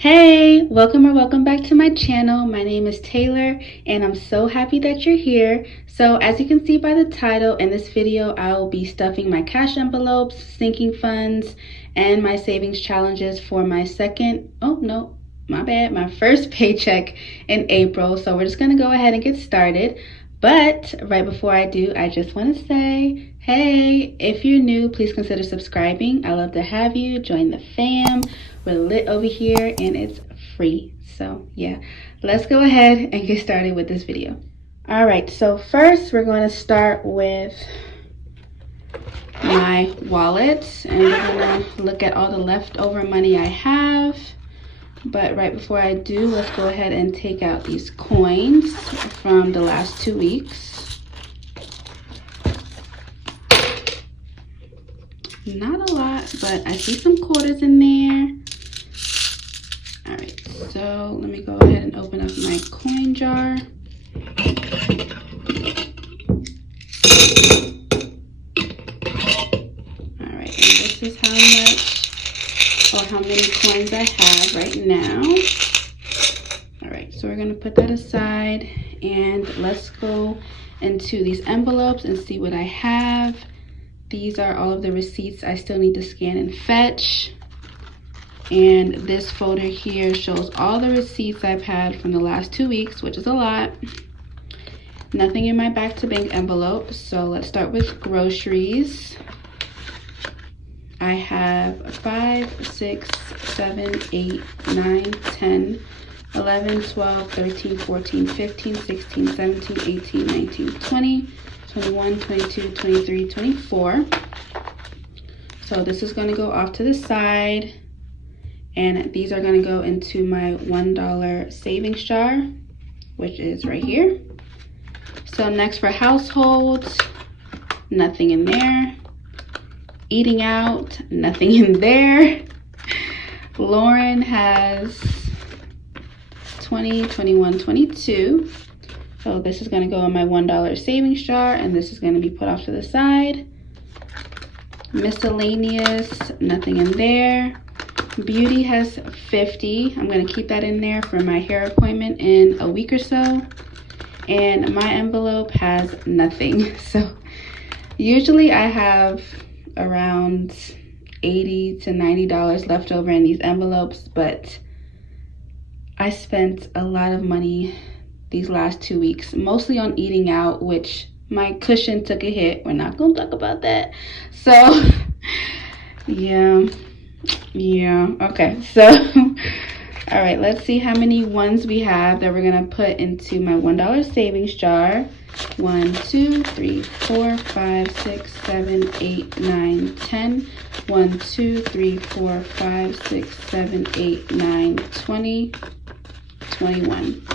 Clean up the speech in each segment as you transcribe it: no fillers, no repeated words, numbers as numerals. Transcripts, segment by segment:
Hey, welcome or welcome back to my channel. My name is Taylor and I'm so happy that you're here. So as you can see by the title, in this video I will be stuffing my cash envelopes, sinking funds, and my savings challenges for my my first paycheck in April. So we're just gonna go ahead and get started. But right before I do, I just want to say, hey, if you're new, please consider subscribing. I love to have you. Join the fam. We're lit over here and it's free. So yeah, let's go ahead and get started with this video. All right, so first we're going to start with my wallet and we're going to look at all the leftover money I have. But right before I do, let's go ahead and take out these coins from the last 2 weeks. Not a lot, but I see some quarters in there. All right, so let me go ahead and open up my coin jar. All right, and this is how much or how many coins I have right now. All right, so we're gonna put that aside and let's go into these envelopes and see what I have. These are all of the receipts I still need to scan and fetch. And this folder here shows all the receipts I've had from the last 2 weeks, which is a lot. Nothing in my back to bank envelope. So let's start with groceries. I have 5, 6, 7, 8, 9, 10, 11, 12, 13, 14, 15, 16, 17, 18, 19, 20, 21, 22, 23, 24. So this is going to go off to the side. And these are going to go into my $1 savings jar, which is right here. So next for households, nothing in there. Eating out, nothing in there. Lauren has 20, 21, 22. So this is going to go in my $1 savings jar, and this is going to be put off to the side. Miscellaneous, nothing in there. Beauty has 50. I'm going to keep that in there for my hair appointment in a week or so. And my envelope has nothing. So usually I have around $80 to $90 left over in these envelopes, but I spent a lot of money these last 2 weeks, mostly on eating out, which my cushion took a hit. We're not going to talk about that. So yeah, okay, so all right, let's see how many ones we have that we're gonna put into my $1 savings jar. 1, 2, 3, 4, 5, 6, 7, 8, 9, 10. 1, 2, 3, 4, 5, 6, 7, 8, 9, 20, 21.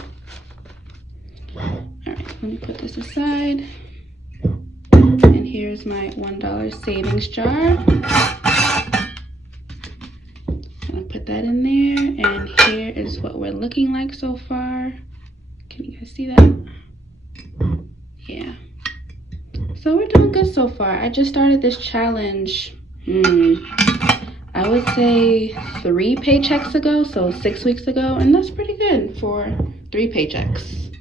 All right, let me put this aside. And here's my $1 savings jar. Put that in there, and here is what we're looking like so far. Can you guys see that? Yeah, so we're doing good so far. I just started this challenge I would say 3 paychecks ago, so 6 weeks ago, and that's pretty good for 3 paychecks.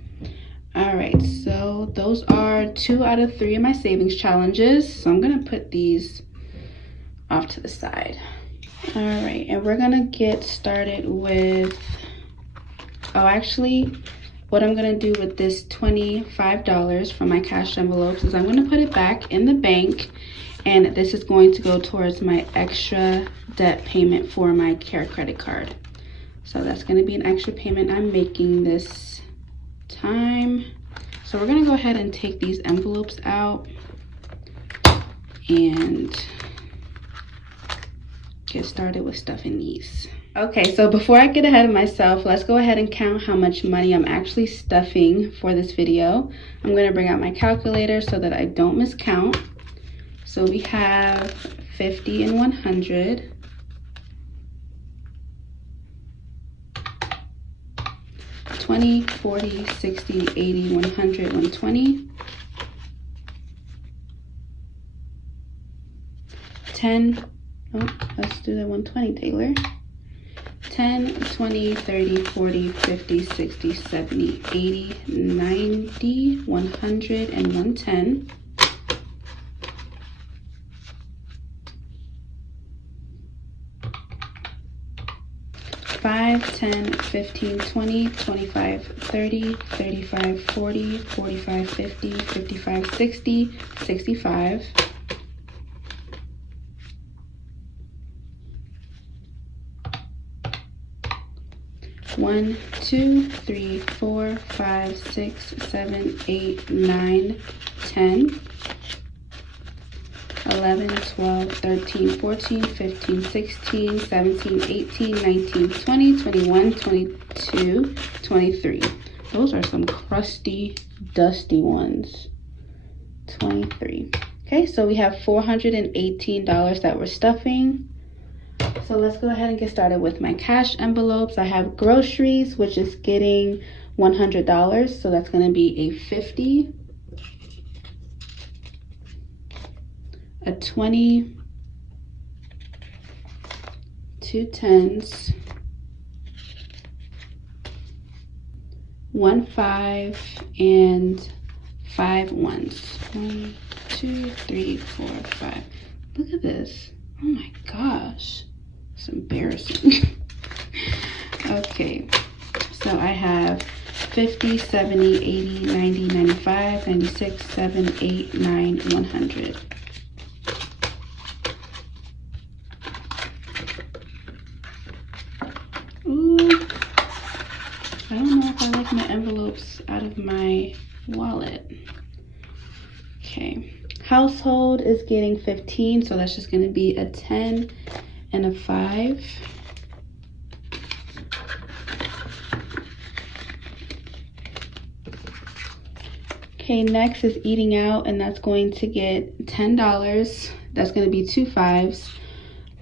All right, so those are 2 out of 3 of my savings challenges, so I'm gonna put these off to the side. All right, and we're gonna get started with, what I'm gonna do with this $25 from my cash envelopes is I'm gonna put it back in the bank, and this is going to go towards my extra debt payment for my care credit card. So that's gonna be an extra payment I'm making this time. So we're gonna go ahead and take these envelopes out and get started with stuffing these. Okay, so before I get ahead of myself, let's go ahead and count how much money I'm actually stuffing for this video. I'm going to bring out my calculator so that I don't miscount. So we have 50 and 100. $20, $40, $60, $80, $100, $120. $10. Oh, let's do the 120, Taylor. 10, 20, 30, 40, 50, 60, 70, 80, 90, 100, and 110. 5, 10, 15, 20, 25, 30, 35, 40, 45, 50, 55, 60, 65. 1, 2, 3, 4, 5, 6, 7, 8, 9, 10, 11, 12, 13, 14, 15, 16, 17, 18, 19, 20, 21, 22, 23. Those are some crusty, dusty ones. 23. Okay, so we have $418 that we're stuffing. So let's go ahead and get started with my cash envelopes. I have groceries, which is getting $100. So that's going to be a 50, a 20, 2 10s, 1 5, and 5 1s. 1, 2, 3, 4, 5. Look at this. Oh my gosh. It's embarrassing. Okay, so I have 50, 70, 80, 90, 95, 96, 7, 8, 9, 100. Ooh, I don't know if I like my envelopes out of my wallet. Okay, household is getting 15, so that's just going to be a 10 and a 5. Okay, next is eating out, and that's going to get $10. That's going to be 2 5s.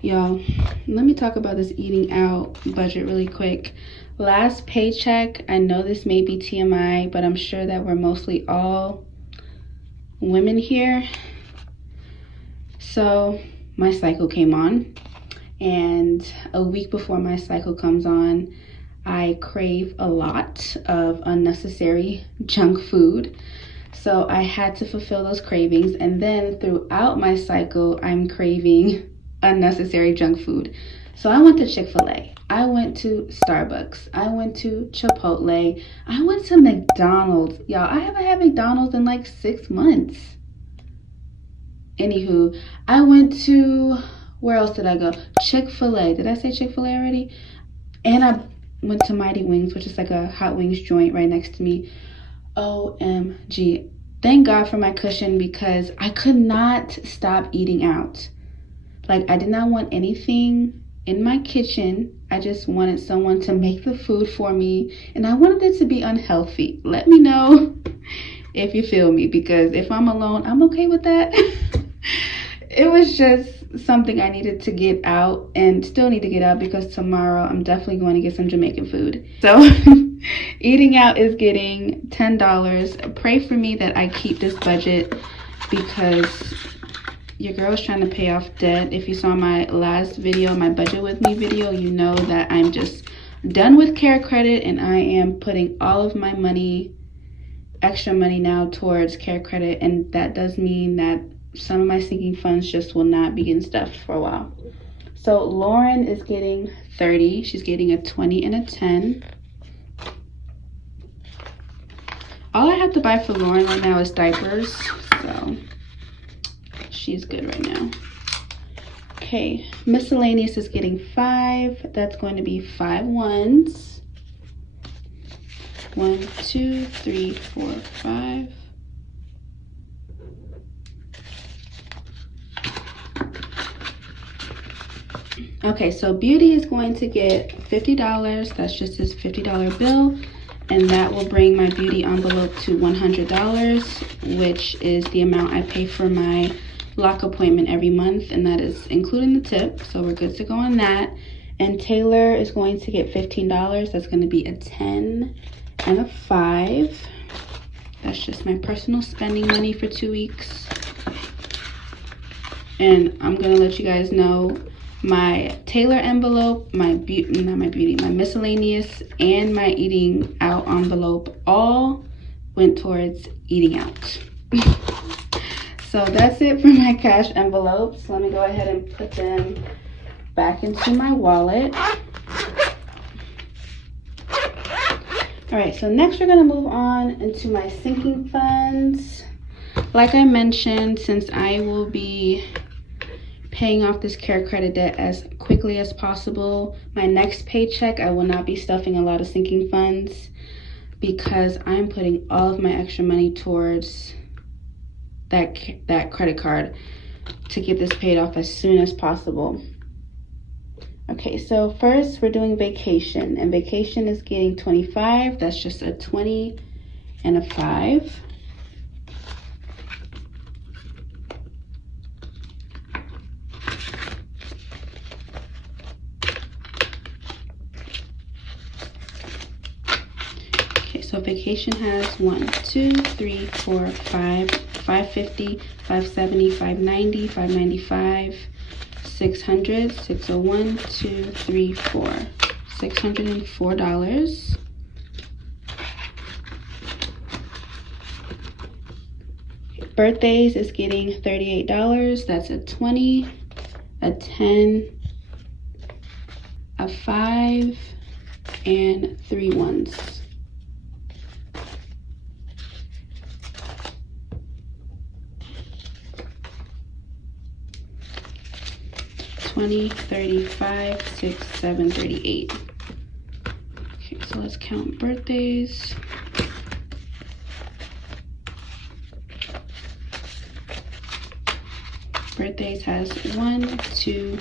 Y'all, let me talk about this eating out budget really quick. Last paycheck, I know this may be TMI, but I'm sure that we're mostly all women here. So my cycle came on, and a week before my cycle comes on, I crave a lot of unnecessary junk food. So I had to fulfill those cravings, and then throughout my cycle, I'm craving unnecessary junk food. So I went to Chick-fil-A, I went to Starbucks, I went to Chipotle, I went to McDonald's. Y'all, I haven't had McDonald's in like 6 months. Anywho, I went to, where else did I go? Chick-fil-A. Did I say Chick-fil-A already? And I went to Mighty Wings, which is like a hot wings joint right next to me. OMG. Thank God for my cushion, because I could not stop eating out. Like, I did not want anything in my kitchen. I just wanted someone to make the food for me, and I wanted it to be unhealthy. Let me know if you feel me, because if I'm alone, I'm okay with that. It was just something I needed to get out, and still need to get out, because tomorrow I'm definitely going to get some Jamaican food. So eating out is getting $10. Pray for me that I keep this budget, because your girl is trying to pay off debt. If you saw my last video, my budget with me video, you know that I'm just done with care credit, and I am putting all of my money, extra money now, towards care credit. And that does mean that some of my sinking funds just will not be getting stuffed for a while. So Lauren is getting 30. She's getting a 20 and a 10. All I have to buy for Lauren right now is diapers, so she's good right now. Okay, miscellaneous is getting 5. That's going to be 5 1s. 1, 2, 3, 4, 5. Okay, so beauty is going to get $50. That's just his $50 bill. And that will bring my beauty envelope to $100, which is the amount I pay for my lock appointment every month. And that is including the tip. So we're good to go on that. And Taylor is going to get $15. That's going to be a 10 and a 5. That's just my personal spending money for 2 weeks. And I'm going to let you guys know, my Taylor envelope, my miscellaneous, and my eating out envelope all went towards eating out. So that's it for my cash envelopes. Let me go ahead and put them back into my wallet. All right, so next we're gonna move on into my sinking funds. Like I mentioned, since I will be paying off this care credit debt as quickly as possible, my next paycheck, I will not be stuffing a lot of sinking funds because I'm putting all of my extra money towards that credit card to get this paid off as soon as possible. Okay, so first we're doing vacation, and vacation is getting 25. That's just a 20 and a 5. Okay, so vacation has 1, 2, 3, 4, 5, 550, 570, 590, 595, 600, 601, 2, 3, 4, $604. Birthdays is getting $38. That's a 20, a 10, a 5, and 3 ones. $20, $35, $6, $7, $38. Okay, so let's count birthdays. Birthdays has 1, 2,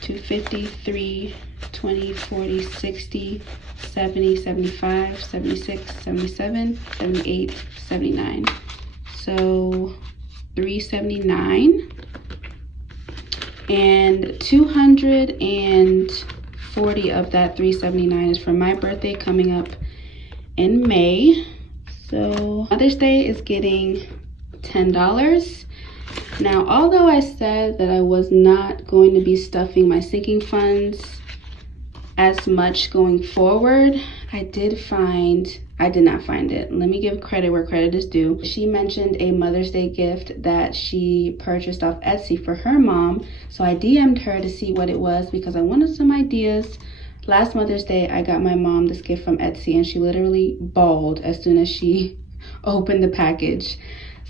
250, 3, 20, 40, 60, 70, 75, 76, 77, 78, 79. So 379. And 240 of that 379 is for my birthday coming up in May. So Mother's Day is getting $10. Now, although I said that I was not going to be stuffing my sinking funds as much going forward, I did not find it. Let me give credit where credit is due. She mentioned a Mother's Day gift that she purchased off Etsy for her mom. So I DM'd her to see what it was because I wanted some ideas. Last Mother's Day, I got my mom this gift from Etsy and she literally bawled as soon as she opened the package.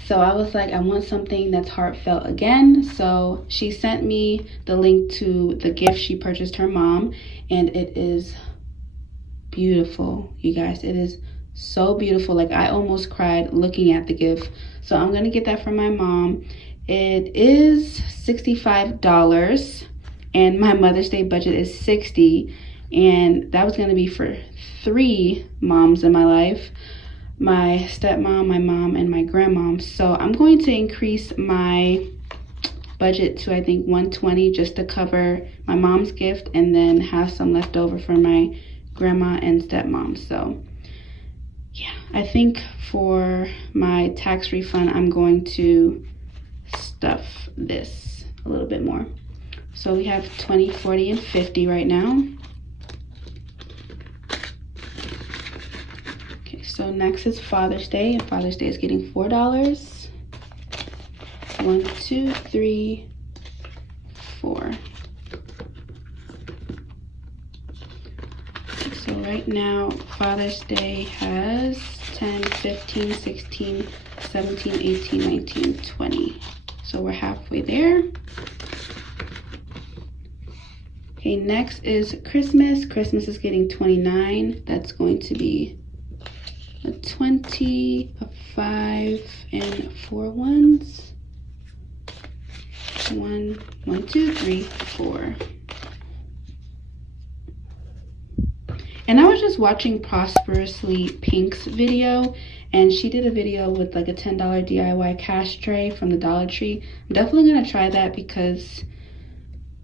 So I was like, I want something that's heartfelt again. So she sent me the link to the gift she purchased her mom, and it is beautiful, you guys. It is so beautiful. Like, I almost cried looking at the gift. So I'm gonna get that for my mom. It is $65 and my Mother's Day budget is $60, and that was gonna be for 3 moms in my life: my stepmom, my mom, and my grandmom. So I'm going to increase my budget to, I think, $120 just to cover my mom's gift and then have some left over for my grandma and stepmom. So yeah, I think for my tax refund, I'm going to stuff this a little bit more. So we have 20, 40, and 50 right now. Okay, so next is Father's Day, and Father's Day is getting $4. 1, 2, 3, 4. So right now, Father's Day has 10, 15, 16, 17, 18, 19, 20. So we're halfway there. Okay, next is Christmas. Christmas is getting 29. That's going to be a 20, a 5, and 4 ones. 1, 2, 3, 4. And I was just watching Prosperously Pink's video, and she did a video with like a $10 DIY cash tray from the Dollar Tree. I'm definitely gonna try that because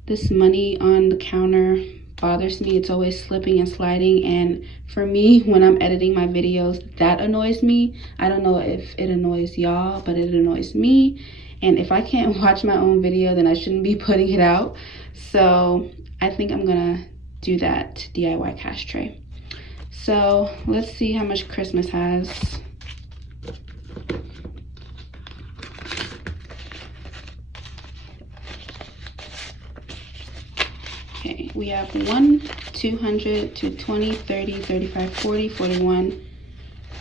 this money on the counter bothers me. It's always slipping and sliding, and for me, when I'm editing my videos, that annoys me. I don't know if it annoys y'all, but it annoys me. And if I can't watch my own video, then I shouldn't be putting it out. So I think I'm gonna do that DIY cash tray. So let's see how much Christmas has. Okay, we have 1, 200, 220, 30, 35, 40, 41,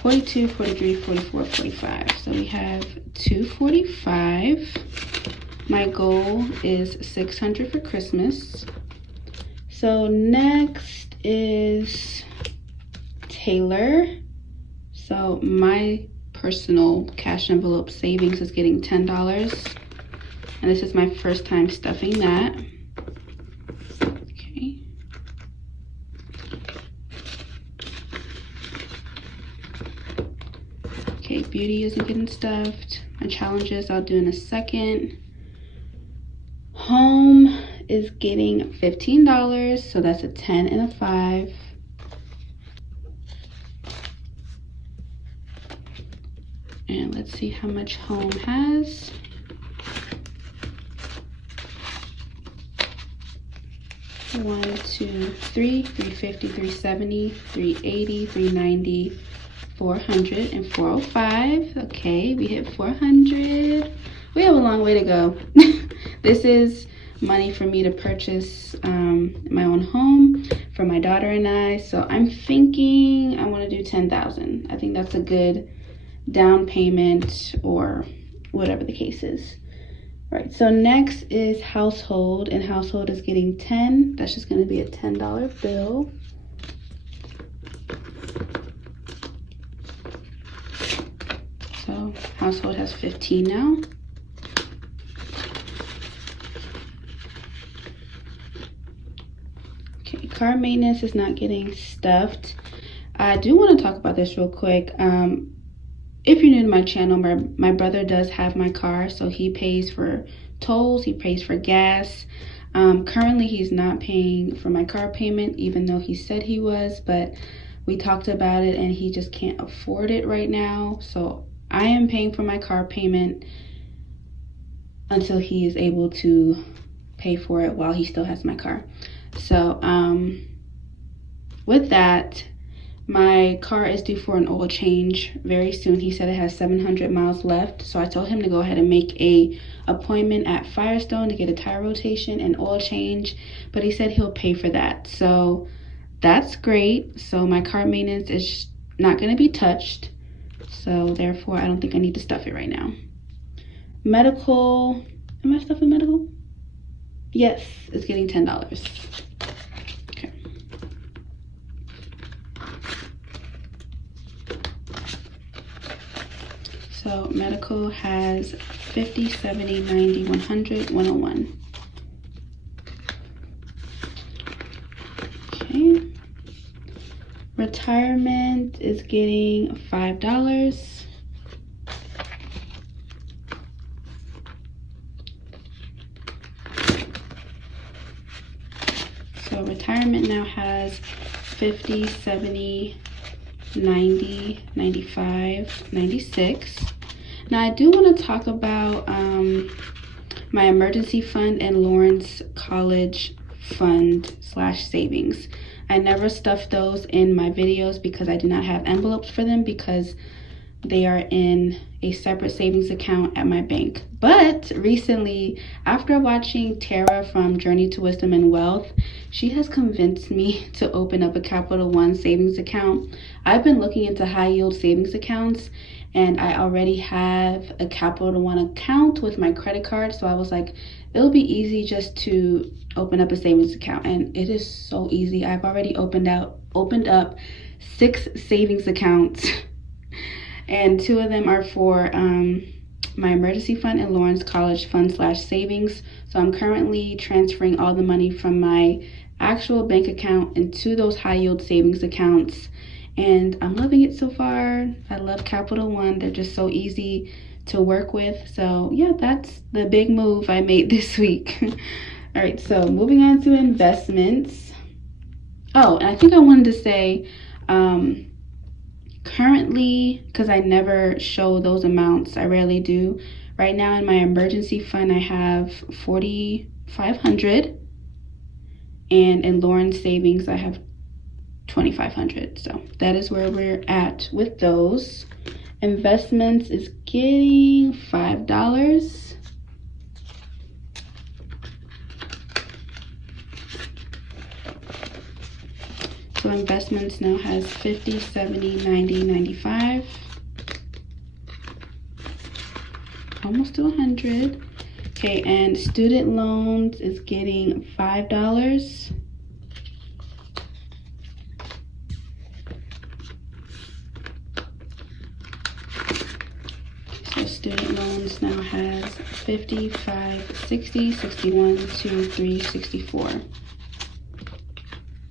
42, 43, 44, 45. So we have 245. My goal is 600 for Christmas. So next is Taylor. So my personal cash envelope savings is getting $10. And this is my first time stuffing that. Okay. Okay, beauty isn't getting stuffed. My challenges I'll do in a second. Home is getting $15, so that's a 10 and a 5. And let's see how much home has. One, two, three, 350, 370, 380, 390, 400, and 405. Okay, we hit 400. We have a long way to go. This is money for me to purchase my own home for my daughter and I. So I'm thinking I want to do 10,000. I think that's a good down payment or whatever the case is. All right, so next is household, and household is getting 10. That's just going to be a $10 bill. So household has 15 now. Okay, car maintenance is not getting stuffed. I do want to talk about this real quick. If you're new to my channel, my brother does have my car, so he pays for tolls, he pays for gas. Currently, he's not paying for my car payment, even though he said he was, but we talked about it and he just can't afford it right now. So I am paying for my car payment until he is able to pay for it while he still has my car. So with that, my car is due for an oil change very soon. He said it has 700 miles left. So I told him to go ahead and make a appointment at Firestone to get a tire rotation and oil change. But he said he'll pay for that. So that's great. So my car maintenance is not going to be touched. So therefore, I don't think I need to stuff it right now. Medical. Am I stuffing medical? Yes, it's getting $10. So medical has 50, 70, 90, 100, 101. Okay. Retirement is getting $5. So retirement now has 50, 70, 90, 95, 96. Now I do want to talk about my emergency fund and Lauren's college fund / savings. I never stuff those in my videos because I do not have envelopes for them because they are in a separate savings account at my bank. But recently, after watching Tara from Journey to Wisdom and Wealth, she has convinced me to open up a Capital One savings account. I've been looking into high yield savings accounts and I already have a Capital One account with my credit card. So I was like, it'll be easy just to open up a savings account. And it is so easy. I've already opened up 6 savings accounts. And 2 of them are for my emergency fund and Lauren's college fund / savings. So I'm currently transferring all the money from my actual bank account into those high yield savings accounts. And I'm loving it so far. I love Capital One. They're just so easy to work with. So yeah, that's the big move I made this week. All right, so moving on to investments. Oh, and I think I wanted to say, currently, because I never show those amounts, I rarely do. Right now in my emergency fund, I have $4,500. And in Lauren's savings, I have $2,500. So that is where we're at with those. Investments is getting $5. So investments now has 50, 70, 90, 95. Almost to 100. Okay, and student loans is getting $5. So student loans now has 55, 60, 61, 2, 3, 64.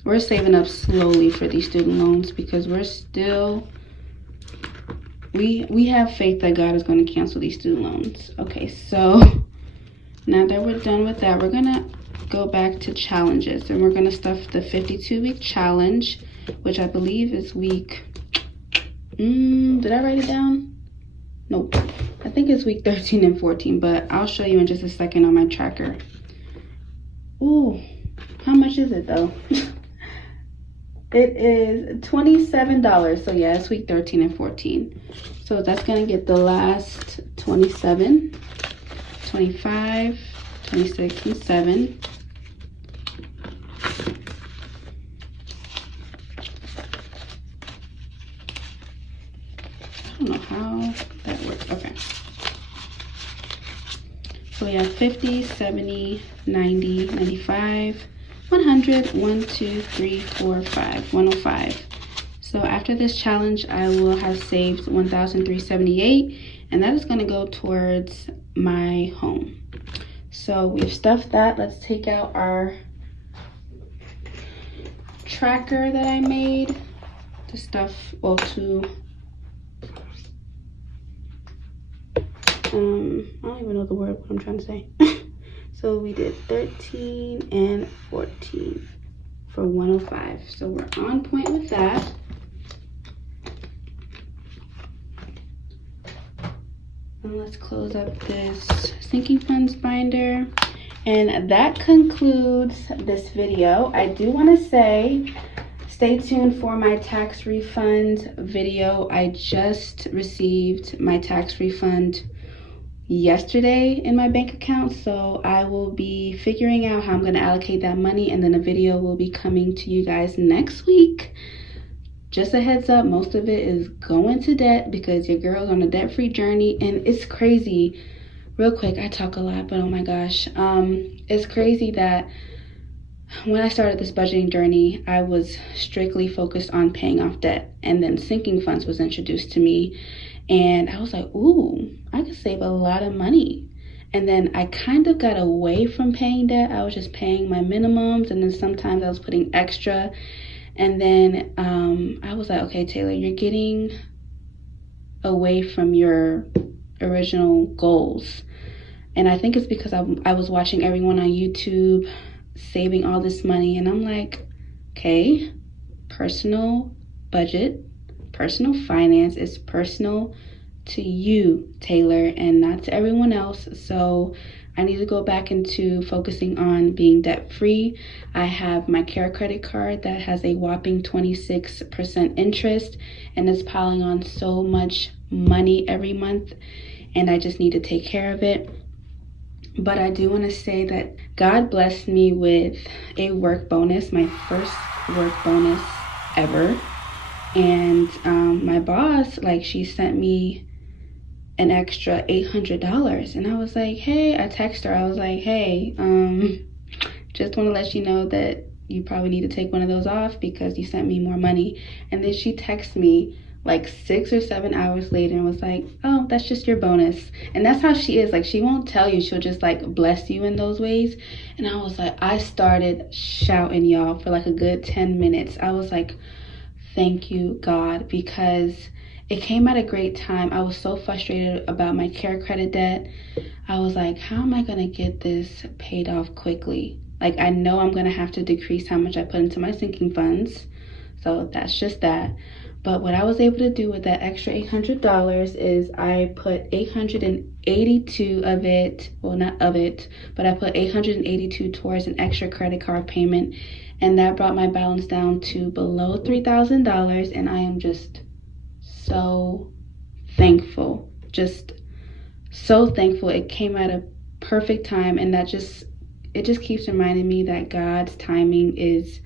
We're saving up slowly for these student loans because we're still, we have faith that God is going to cancel these student loans. Okay, so now that we're done with that, we're going to go back to challenges, and we're going to stuff the 52-week challenge, which I believe is week, did I write it down? Nope. I think it's week 13 and 14, but I'll show you in just a second on my tracker. Ooh, how much is it though? It is $27. So yeah, it's week 13 and 14. So that's gonna get the last 27, 25, 26, and 7. I don't know how that works. Okay. So we have 50, 70, 90, 95, 100, 1, 2, 3, 4, 5, 105. So after this challenge, I will have saved 1,378, and that is going to go towards my home. So we've stuffed that. Let's take out our tracker that I made to stuff, well, to I don't even know the word, what I'm trying to say. So we did 13 and 14 for 105. So we're on point with that. And let's close up this sinking funds binder. And that concludes this video. I do want to say, stay tuned for my tax refund video. I just received my tax refund yesterday in my bank account, so I will be figuring out how I'm going to allocate that money, and then a video will be coming to you guys next week. Just a heads up, most of it is going to debt because your girl's on a debt-free journey, and it's crazy. Real quick, I talk a lot, but oh my gosh, it's crazy that when I started this budgeting journey, I was strictly focused on paying off debt, and then sinking funds was introduced to me. And I was like, ooh, I could save a lot of money. And then I kind of got away from paying debt. I was just paying my minimums, and then sometimes I was putting extra. And then I was like, okay, Taylor, you're getting away from your original goals. And I think it's because I was watching everyone on YouTube saving all this money. And I'm like, okay, personal budget. Personal finance is personal to you, Taylor, and not to everyone else. So I need to go back into focusing on being debt-free. I have my Care credit card that has a whopping 26% interest, and it's piling on so much money every month, and I just need to take care of it. But I do want to say that God blessed me with a work bonus, my first work bonus ever. And my boss, like, she sent me an extra $800. And I was like, hey, I texted her. I was like, hey, just want to let you know that you probably need to take one of those off because you sent me more money. And then she texted me like 6 or 7 hours later and was like, oh, that's just your bonus. And that's how she is. Like, she won't tell you. She'll just like bless you in those ways. And I was like, I started shouting, y'all, for like a good 10 minutes. I was like, thank you, God, because it came at a great time. I was so frustrated about my Care credit debt. I was like, how am I going to get this paid off quickly? Like, I know I'm going to have to decrease how much I put into my sinking funds. So that's just that. But what I was able to do with that extra $800 is I put 882 of it, well, not of it, but I put 882 towards an extra credit card payment, and that brought my balance down to below $3,000, and I am just so thankful, just so thankful. It came at a perfect time, and it just keeps reminding me that God's timing is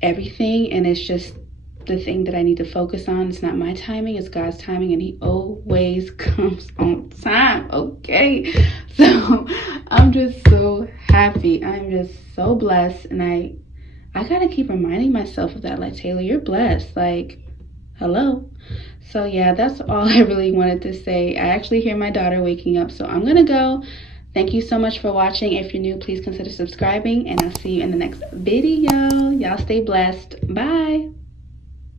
everything, and it's just the thing that I need to focus on. It's not my timing, it's God's timing, and he always comes on time, okay? So I'm just so happy. I'm just so blessed, and I gotta keep reminding myself of that. Like, Taylor, you're blessed. Like, hello. So yeah, that's all I really wanted to say. I actually hear my daughter waking up, so I'm gonna go. Thank you so much for watching. If you're new, please consider subscribing, and I'll see you in the next video. Y'all stay blessed. Bye.